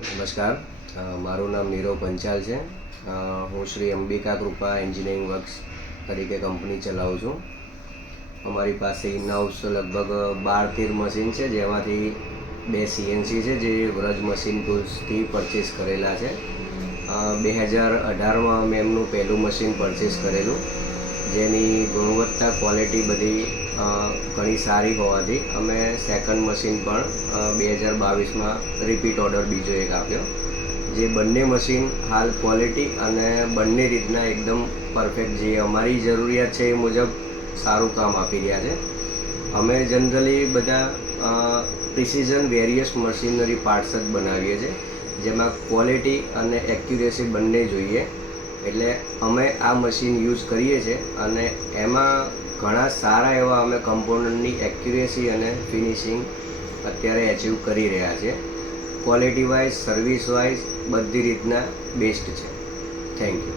નમસ્કાર, મારું નામ નીરવ પંચાલ છે. હું શ્રી અંબિકા કૃપા એન્જિનિયરિંગ વર્ક્સ તરીકે કંપની ચલાવું છું. અમારી પાસે ઇનહાઉસ લગભગ 12-13 મશીન છે, જેમાંથી 2 CNC છે જે વ્રજ મશીન ટૂલ્સથી પરચેસ કરેલા છે. 2018માં મેં એમનું પહેલું મશીન પરચેસ કરેલું, જેની ગુણવત્તા ક્વોલિટી બધી ઘણી સારી હોવાથી અમે સેકન્ડ મશીન પણ 2022માં રિપીટ ઓર્ડર બીજો એક આપ્યો. જે બંને મશીન હાલ ક્વોલિટી અને બંને રીતના એકદમ પરફેક્ટ, જે અમારી જરૂરિયાત છે એ મુજબ સારું કામ આપી રહ્યા છે. અમે જનરલી બધા પ્રિસિઝન વેરિયસ મશીનરી પાર્ટ્સ જ બનાવીએ છીએ, જેમાં ક્વોલિટી અને એક્યુરેસી બંને જોઈએ. એટલે અમે આ મશીન યુઝ કરીએ છીએ અને એમાં ઘણા સારા એવા અમે કમ્પોનન્ટની એક્યુરેસી અને ફિનિશિંગ અત્યારે એચીવ કરી રહ્યા છીએ. ક્વોલિટી વાઇઝ, સર્વિસ વાઇઝ બધી રીતના બેસ્ટ છે. Thank you.